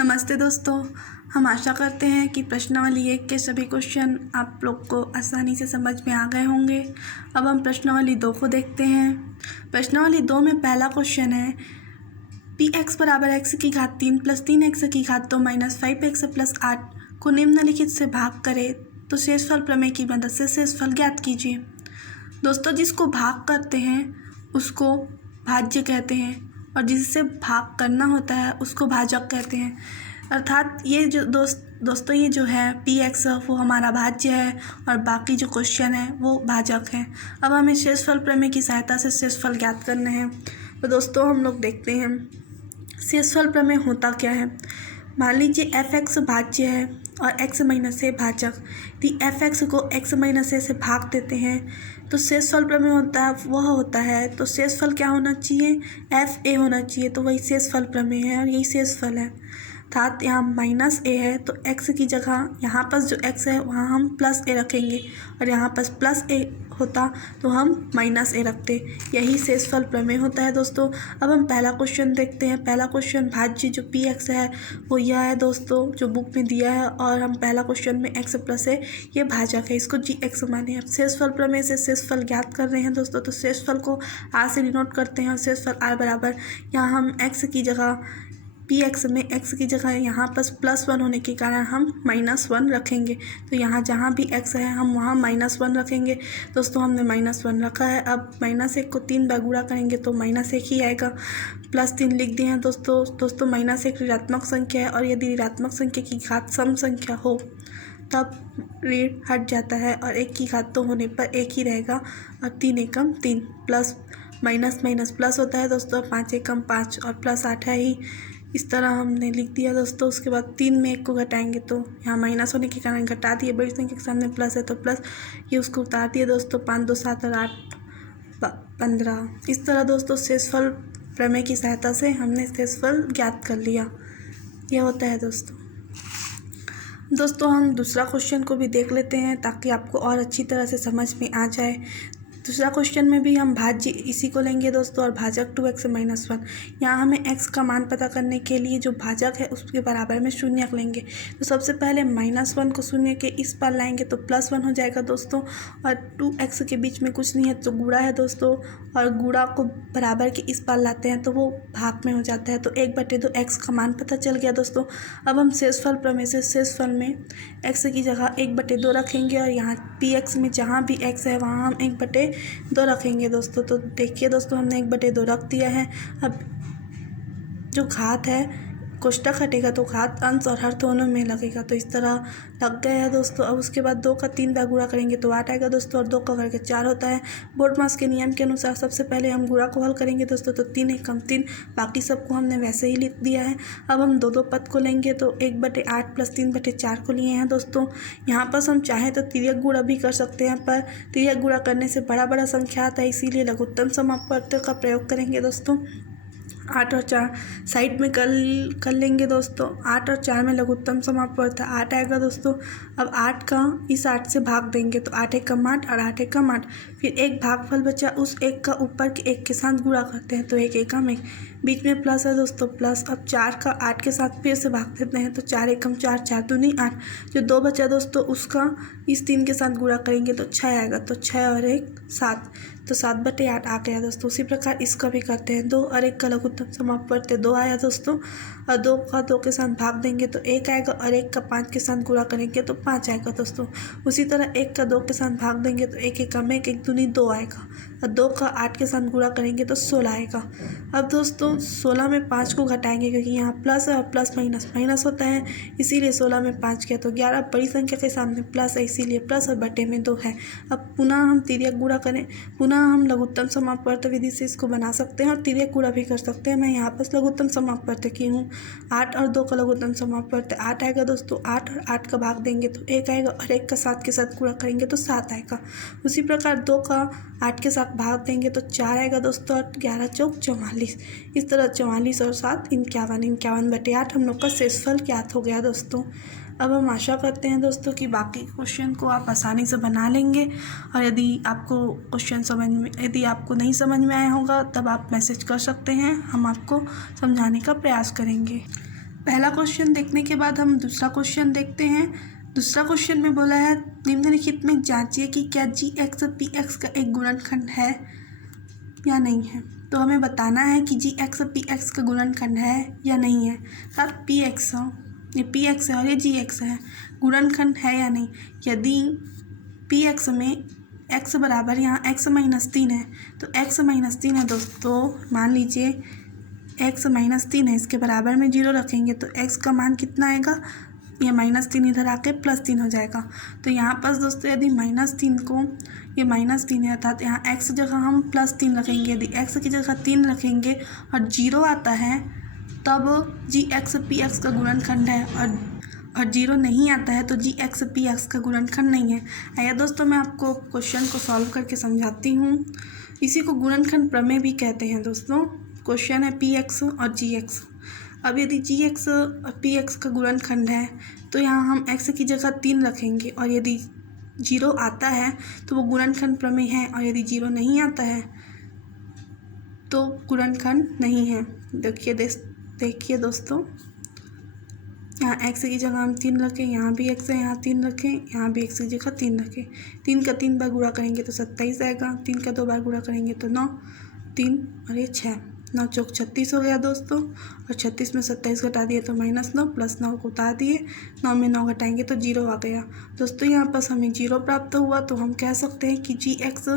नमस्ते दोस्तों, हम आशा करते हैं कि प्रश्नावली 1 के सभी क्वेश्चन आप लोग को आसानी से समझ में आ गए होंगे। अब हम प्रश्नावली 2 को देखते हैं। प्रश्नावली 2 में पहला क्वेश्चन है px बराबर x की घात 3 प्लस 3x की घात 2 माइनस 5x प्लस 8 को निम्नलिखित से भाग करें तो शेषफल प्रमेय की मदद से शेषफल ज्ञात कीजिए। दोस्तों, जिसको भाग करते हैं उसको भाज्य कहते हैं और जिससे भाग करना होता है उसको भाजक कहते हैं। अर्थात ये जो दोस्तों ये जो है px वो हमारा भाज्य है और बाकी जो क्वेश्चन है वो भाजक है। अब हमें शेषफल प्रमेय की सहायता से शेषफल ज्ञात करने हैं। तो दोस्तों हम लोग देखते हैं शेषफल प्रमेय होता क्या है। मान लीजिए fx भाज्य है और x माइनस a भाजक, यदि fx को x माइनस a से भाग देते हैं तो शेषफल प्रमेय होता है वह होता है। तो शेषफल क्या होना चाहिए, fa होना चाहिए। तो वही शेषफल प्रमेय है और यही शेषफल है। अर्थात यहाँ माइनस a है तो x की जगह यहाँ पर जो x है वहाँ हम प्लस a रखेंगे और यहाँ पर प्लस a होता तो हम माइनस a रखते। यही शेषफल प्रमेय होता है दोस्तों। अब हम पहला क्वेश्चन देखते हैं। पहला क्वेश्चन भाज्य जो px है वो यह है दोस्तों जो बुक में दिया है और हम पहला क्वेश्चन में x प्लस a ये भाजक है, इसको gx माने। अब शेषफल प्रमेय से शेषफल ज्ञात कर रहे हैं दोस्तों। तो शेषफल को r से डिनोट करते हैं और शेषफल r बराबर यहाँ हम x की जगह px में x की जगह यहाँ पर +1 होने के कारण हम -1 रखेंगे। तो यहाँ जहाँ भी x है हम वहाँ -1 रखेंगे। दोस्तों हमने -1 रखा है। अब -1 को 3 बार गुणा करेंगे तो -1 ही आएगा। +3 लिख दिए हैं दोस्तों। -1 ऋणात्मक संख्या है और यदि ऋणात्मक संख्या की घात सम संख्या हो तब ऋण हट जाता है और 1 की घात तो होने पर 1 ही रहेगा और 3 एकम 3 प्लस माइनस माइनस प्लस होता है दोस्तों। 5 एकम 5 और प्लस 8 है ही। इस तरह हमने लिख दिया दोस्तों। उसके बाद 3 में 1 को घटाएंगे तो यहाँ माइनस होने के कारण घटा दिए, बड़ी संख्या के सामने प्लस है तो प्लस, ये उसको उतार दिए दोस्तों। 5 2 7 और 8 15। इस तरह दोस्तों शेषफल प्रमेय की सहायता से हमने शेषफल ज्ञात कर लिया। यह होता है दोस्तों हम दूसरा क्वेश्चन को भी देख लेते हैं ताकि आपको और अच्छी तरह से समझ में आ जाए। दूसरा क्वेश्चन में भी हम भाज्य इसी को लेंगे दोस्तों और भाजक 2x -1। यहाँ हमें x का मान पता करने के लिए जो भाजक है उसके बराबर में शून्यक लेंगे। तो सबसे पहले -1 को शून्य के इस पार लाएंगे तो +1 हो जाएगा दोस्तों। और 2x के बीच में कुछ नहीं है तो गुणा है दोस्तों, और गुणा को बराबर के इस पार लाते हैं तो वो भाग में हो जाता है। तो 1/2 x का मान पता चल गया दोस्तों। अब हम शेषफल प्रमेय से शेषफल में x की जगह 1/2 रखेंगे और यहाँ px में जहाँ भी x है वहाँ हम 1/2 रखेंगे दोस्तों। तो देखिए दोस्तों हमने 1/2 रख दिया है। अब जो घात है कोष्टक हटेगा तो घात अंश और हर दोनों में लगेगा, तो इस तरह लग गया है दोस्तों। अब उसके बाद 2 का 3 बार गुणा करेंगे तो 8 आएगा दोस्तों और 2 का करके 4 होता है। बोर्डमास के नियम के अनुसार सबसे पहले हम गुणा को हल करेंगे दोस्तों। तो 3 एकम 3, बाकी सबको हमने वैसे ही लिख दिया है। अब हम 2 पद को लेंगे तो 1/8 प्लस 3/4 को लिए हैं दोस्तों। यहाँ पर हम चाहें तो तिर्यक गुणा भी कर सकते हैं, पर तिर्यक गुणा करने से बड़ा संख्या आता है, इसीलिए लघुत्तम समापवर्त का प्रयोग करेंगे दोस्तों। 8 और 4 साइड में कर लेंगे दोस्तों। 8 और 4 में लघुत्तम समापवर्त 8 आएगा दोस्तों। अब 8 का इस 8 से भाग देंगे तो 8 एकम 8 और 8 एकम 8। फिर एक भागफल बचा, उस 1 का ऊपर के 1 के साथ गुणा करते हैं तो 1 एकम 1, बीच में प्लस है दोस्तों प्लस। अब 4 का 8 के साथ फिर से भाग देते हैं तो 4 एकम 4, 4 दूनी 8। जो 2 बचा दोस्तों उसका इस 3 के साथ गुणा करेंगे तो 6 आएगा। तो 6 और 1 7, तो 7/8 आ गया दोस्तों। उसी प्रकार इसका भी करते हैं। 2 और 1 का लघुत्तम समापवर्त 2 आया दोस्तों और 2 का 2 के साथ भाग देंगे तो 1 आएगा और 1 का 5 के साथ गुणा करेंगे तो 5 आएगा दोस्तों। उसी तरह 1 का 2 के साथ भाग देंगे तो 1 एकम 1, 1 दूनी 2 आएगा और 2 का 8 के साथ गुणा करेंगे तो 16 आएगा। अब दोस्तों 16 में 5 को घटाएंगे क्योंकि यहाँ प्लस है और प्लस माइनस माइनस होता है, इसीलिए 16 में 5 किया तो 11। बड़ी संख्या के सामने प्लस है इसीलिए प्लस और बटे में 2 है। अब पुनः हम तिर्यक गुणा करें, पुनः हम लघुत्तम समापवर्त विधि से इसको बना सकते हैं और तिर्यक गुणा भी कर सकते हैं। मैं यहाँ पर लघुत्तम समापवर्त की हूँ। 8 और 2 का लघुत्तम समापवर्त 8 आएगा दोस्तों। 8 और 8 का भाग देंगे तो 1 आएगा और 1 का 7 के साथ गुणा करेंगे तो 7 आएगा। उसी प्रकार 2 का 8 के साथ भाग देंगे तो 4 आएगा दोस्तों और 11 चौक 44। इस तरह 44 और 7 51, 51/8 हम लोग का शेषफल ज्ञात हो गया दोस्तों। अब हम आशा करते हैं दोस्तों कि बाकी क्वेश्चन को आप आसानी से बना लेंगे और यदि आपको यदि आपको नहीं समझ में आया होगा तब आप मैसेज कर सकते हैं, हम आपको समझाने का प्रयास करेंगे। पहला क्वेश्चन देखने के बाद हम दूसरा क्वेश्चन देखते हैं। दूसरा क्वेश्चन में बोला है निम्नलिखित में जांचिए कि क्या जी एक्स पी एक्स का एक गुणनखंड है या नहीं है। तो हमें बताना है कि जी एक्स पी एक्स का गुणनखंड है या नहीं है। अब पी एक्स हो, ये पी एक्स है और ये जी एक्स है, गुणनखंड है या नहीं। यदि पी एक्स में एक्स बराबर यहाँ x-3 है तो x-3 है दोस्तों, मान लीजिए x-3 है, इसके बराबर में 0 रखेंगे तो x का मान कितना आएगा, ये -3 इधर आके +3 हो जाएगा। तो यहाँ पर दोस्तों यदि -3 को, ये -3 है अर्थात यहाँ x जगह हम +3 रखेंगे। यदि x की जगह 3 रखेंगे और 0 आता है तब जी एक्स पी एक्स का गुणनखंड है, और 0 नहीं आता है तो जी एक्स पी एक्स का गुणनखंड नहीं है। आइए दोस्तों मैं आपको क्वेश्चन को सॉल्व करके समझाती हूँ। इसी को गुणनखंड प्रमेय भी कहते हैं दोस्तों। क्वेश्चन है पी एक्स और जी एक्स। अब यदि जी एक्स और पी एक्स का गुणनखंड है तो यहाँ हम x की जगह 3 रखेंगे, और यदि 0 आता है तो वो गुणनखंड प्रमेय है, और यदि 0 नहीं आता है तो गुणनखंड नहीं है। देखिए दोस्तों, यहाँ x की जगह हम 3 रखें, यहाँ भी x है, यहाँ 3 रखें, यहाँ भी x की जगह 3 रखें। 3 का 3 बार गुणा करेंगे तो 27 आएगा, 3 का 2 बार गुणा करेंगे तो 9, 3 और ये 6, 9 चौक 36 हो गया दोस्तों। और 36 में 27 घटा दिए तो -9, +9 को उतार दिए, 9 में 9 घटाएंगे तो 0 आ गया दोस्तों। यहाँ पर हमें 0 प्राप्त हुआ तो हम कह सकते हैं कि जी एक्स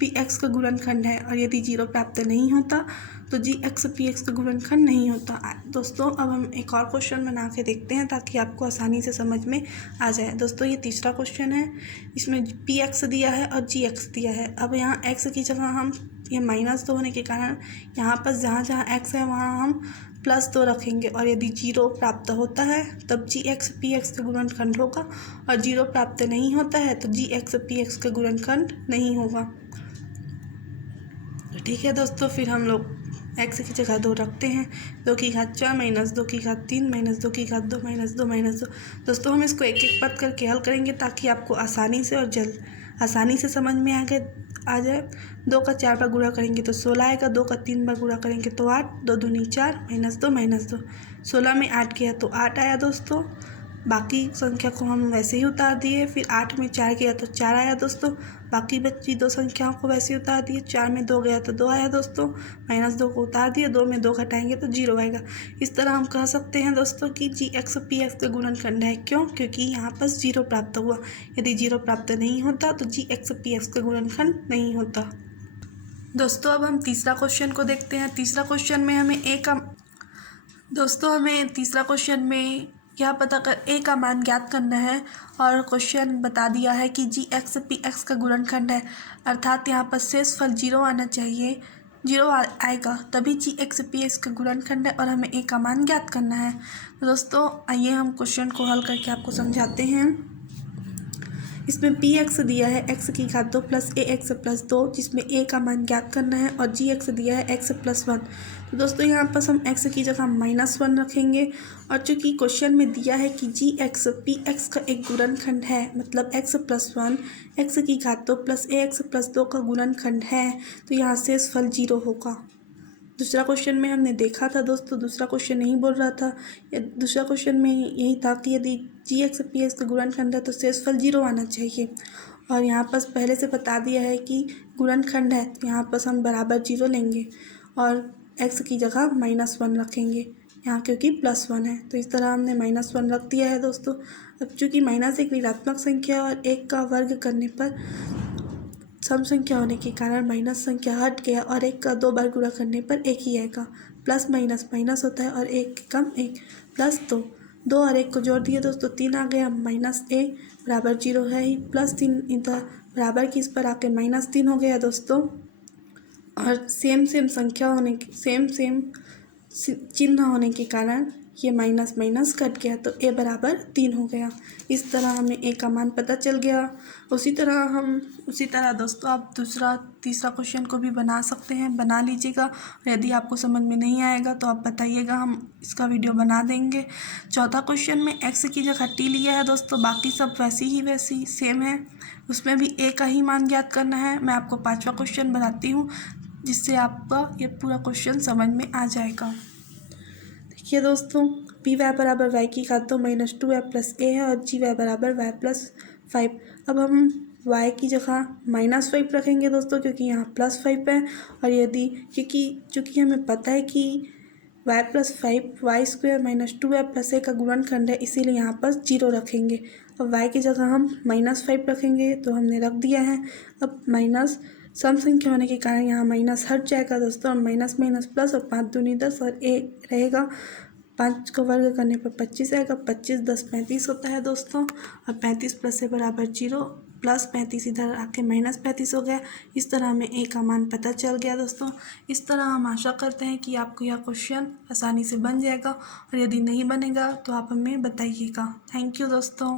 पी एक्स का गुणनखंड है। और यदि 0 प्राप्त नहीं होता तो जी एक्स पी एक्स का गुणनखंड नहीं होता। दोस्तों अब हम एक और क्वेश्चन बना के देखते हैं ताकि आपको आसानी से समझ में आ जाए। दोस्तों ये तीसरा क्वेश्चन है, इसमें पी एक्स दिया है और जी एक्स दिया है। अब यहाँ एक्स की जगह हम, ये -2 होने के कारण यहाँ पर जहाँ जहाँ x है वहाँ हम +2 रखेंगे, और यदि 0 प्राप्त होता है तब जी एक्स पी एक्स का गुणनखंड होगा, और 0 प्राप्त नहीं होता है तो जी एक्स पी एक्स का गुणनखंड नहीं होगा। ठीक है दोस्तों, फिर हम लोग x की जगह 2 रखते हैं, 2 की घात 4 -2 की घात 3 -2 की घात 2 -2 -2। दोस्तों हम इसको एक एक पद करके हल करेंगे ताकि आपको आसानी से और आसानी से समझ में आ जाए। 2 का 4 बार गुणा करेंगे तो 16 आएगा, 2 का 3 बार गुणा करेंगे तो 8, 2 दूनी 4 -2 -2। 16 में 8 गया तो 8 आया दोस्तों। बाकी संख्या को हम वैसे ही उतार दिए। फिर 8 में 4 गया तो 4 आया दोस्तों। बाकी बची 2 संख्याओं को वैसे ही उतार दिए। 4 में 2 गया तो 2 आया दोस्तों। -2 को उतार दिए, 2 में 2 घटाएंगे तो 0 आएगा। इस तरह हम कह सकते हैं दोस्तों कि जी एक्स पी एक्स का गुणनखंड है। क्यों? क्योंकि यहाँ पर 0 प्राप्त हुआ। यदि 0 प्राप्त नहीं होता तो जी एक्स पी एक्स का गुणनखंड नहीं होता। दोस्तों अब हम तीसरा क्वेश्चन को देखते हैं। तीसरा क्वेश्चन में हमें तीसरा क्वेश्चन में यह पता कर ए का मान ज्ञात करना है, और क्वेश्चन बता दिया है कि जी एक्स पी एक्स का गुणनखंड है, अर्थात यहाँ पर शेषफल 0 आना चाहिए। 0 आएगा तभी जी एक्स पी एक्स का गुणनखंड है, और हमें ए का मान ज्ञात करना है। तो दोस्तों आइए हम क्वेश्चन को हल करके आपको समझाते हैं। इसमें पी एक्स दिया है x की घात 2 + ax + 2, जिसमें a का मान ज्ञात करना है, और जी एक्स दिया है x + 1। तो दोस्तों यहाँ पर हम x की जगह -1 रखेंगे, और चूँकि क्वेश्चन में दिया है कि जी एक्स पी एक्स का एक गुणनखंड है, मतलब x + 1 x की घात 2 + ax + 2 का गुणनखंड है, तो यहाँ शेषफल 0 होगा। दूसरा क्वेश्चन में हमने देखा था दोस्तों, दूसरा क्वेश्चन नहीं बोल रहा था, दूसरा क्वेश्चन में यही था कि यदि जी एक्स पी एक्स का गुणनखंड है तो शेषफल 0 आना चाहिए, और यहाँ पर पहले से बता दिया है कि गुणनखंड है, तो यहाँ पर हम बराबर 0 लेंगे और x की जगह -1 रखेंगे यहाँ, क्योंकि +1 है। तो इस तरह हमने -1 रख दिया है दोस्तों। अब चूँकि माइनस एक ऋणात्मक संख्या और 1 का वर्ग करने पर सम संख्या होने के कारण माइनस संख्या हट गया, और 1 का 2 बार गुणा करने पर 1 ही आएगा। प्लस माइनस माइनस होता है, और 1 कम 1 +2, 2 और 1 को जोड़ दिए दोस्तों 3 आ गया। -a बराबर 0 है ही, +3 इधर बराबर की इस पर आके -3 हो गया दोस्तों। और सेम संख्या होने की सेम चिन्ह होने के कारण ये माइनस माइनस कट गया, तो a बराबर 3 हो गया। इस तरह हमें a का मान पता चल गया। उसी तरह दोस्तों आप तीसरा क्वेश्चन को भी बना सकते हैं, बना लीजिएगा। और यदि आपको समझ में नहीं आएगा तो आप बताइएगा, हम इसका वीडियो बना देंगे। चौथा क्वेश्चन में x की जगह t लिया है दोस्तों, बाकी सब वैसी सेम है, उसमें भी a का ही मान ज्ञात करना है। मैं आपको 5वां क्वेश्चन बनाती हूँ, जिससे आपका ये पूरा क्वेश्चन समझ में आ जाएगा। देखिए दोस्तों, पी वाई बराबर वाई की घात 2 माइनस 2y प्लस ए है और जी वाई बराबर वाई प्लस 5। अब हम y की जगह -5 रखेंगे दोस्तों, क्योंकि यहाँ +5 है। और यदि चूँकि हमें पता है कि y plus 5 y square minus 2y plus a का गुणनखंड है, इसीलिए यहाँ पर 0 रखेंगे। अब y की जगह हम -5 रखेंगे, तो हमने रख दिया है। अब माइनस सम संख्या होने के कारण यहाँ माइनस हट जाएगा दोस्तों, और माइनस माइनस प्लस, और 5 दूनी 10 और ए रहेगा। 5 का वर्ग करने पर 25 आएगा। 25 10 35 होता है दोस्तों, और 35 प्लस ए बराबर 0, प्लस 35 इधर आके -35 हो गया। इस तरह हमें ए का मान पता चल गया दोस्तों। इस तरह हम आशा करते हैं कि आपको यह क्वेश्चन आसानी से बन जाएगा, और यदि नहीं बनेगा तो आप हमें बताइएगा। थैंक यू दोस्तों।